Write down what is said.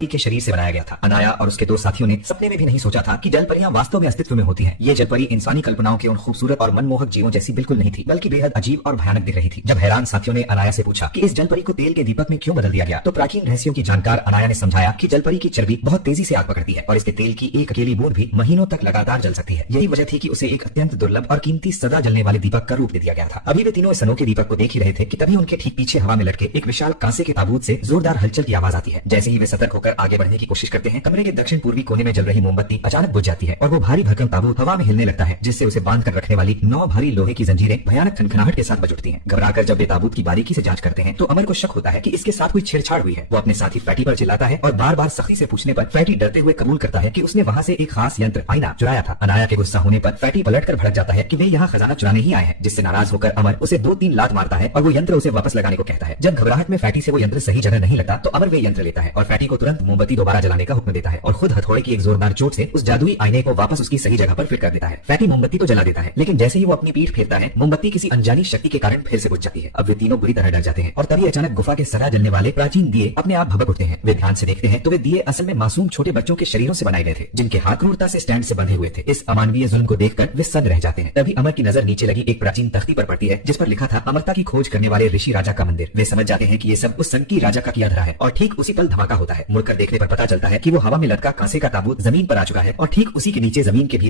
के शरीर से बनाया गया था। अनाया और उसके दो साथियों ने सपने में भी नहीं सोचा था कि जलपरियां वास्तव में अस्तित्व में होती हैं। ये जलपरी इंसानी कल्पनाओं के उन खूबसूरत और मनमोहक जीवों जैसी बिल्कुल नहीं थी, बल्कि बेहद अजीब और भयानक दिख रही थी। जब हैरान साथियों ने अनाया से पूछा कि इस जलपरी को तेल के दीपक में क्यों बदल दिया गया, तो प्राचीन रहस्यों की जानकार अनाया ने समझाया कि जलपरी की चर्बी बहुत तेजी से आग पकड़ती है और इसके तेल की एक अकेली बूंद भी महीनों तक लगातार जल सकती है। यही वजह थी कि उसे एक अत्यंत दुर्लभ और कीमती सदा जलने वाले दीपक का रूप दे दिया गया था। अभी वे तीनों इस अनोखे दीपक को देख ही रहे थे कि तभी उनके ठीक पीछे हवा में लटके एक विशाल कांसे के ताबूत से जोरदार हलचल की आवाज आती है। जैसे ही वे सतर्क होकर आगे बढ़ने की कोशिश करते हैं, कमरे के दक्षिण पूर्वी कोने में जल रही मोमबत्ती अचानक बुझ जाती है और वो भारी भरकम ताबूत हवा में हिलने लगता है, जिससे उसे बांध कर रखने वाली 9 भारी लोहे की जंजीरें भयानक खनखनाहट के साथ बज उठती हैं। घबराकर जब वे ताबूत की बारीकी से जांच करते हैं तो अमर को शक होता है कि इसके साथ कोई छेड़छाड़ हुई है। वो अपने साथी फैटी पर चिल्लाता है और बार बार सख्ती से पूछने पर फैटी डरते हुए कबूल करता है कि उसने वहाँ से एक खास यंत्र आईना चुराया था। अनाया के गुस्सा होने पर फैटी पलटकर भड़क जाता है कि वे यहाँ खजाना चुराने ही आए हैं, जिससे नाराज होकर अमर उसे 2-3 लात मारता है और वो यंत्र उसे वापस लगाने को कहता है। जब घबराहट में फैटी से वो यंत्र सही जगह नहीं लगता तो अमर वे यंत्र लेता है और फैटी को तुरंत मोमबत्ती दोबारा जलाने का हुक्म देता है और खुद हथौड़े की एक जोरदार चोट से उस जादुई आईने को वापस उसकी सही जगह पर फिट कर देता है। फैटी मोमबत्ती तो जला देता है, लेकिन जैसे ही वो अपनी पीठ फेरता है, मोमबत्ती किसी अनजानी शक्ति के कारण फिर से बुझ जाती है। अब वे तीनों बुरी तरह डर जाते हैं और तभी अचानक गुफा के सदा जलने वाले प्राचीन दिए अपने आप भभक उठते हैं। वे ध्यान से देखते हैं तो वे दिए असल में मासूम छोटे बच्चों के शरीरों से बनाए गए थे, जिनके हाथ क्रूरता से स्टैंड से बंधे हुए थे। इस अमानवीय जुल्म को देखकर वे सन्न रह जाते हैं। तभी अमर की नजर नीचे लगी एक प्राचीन तख्ती पर पड़ती है, जिस पर लिखा था अमरता की खोज करने वाले ऋषि राजा का मंदिर। वे समझ जाते हैं कि ये सब उस संकी राजा का किया धरा है और ठीक उसी पल धमाका होता है। मुड़कर देखने पर पता चलता है कि वो हवा में लटका कांसे का ताबूत जमीन पर आ चुका है और ठीक उसी के नीचे जमीन के भीतर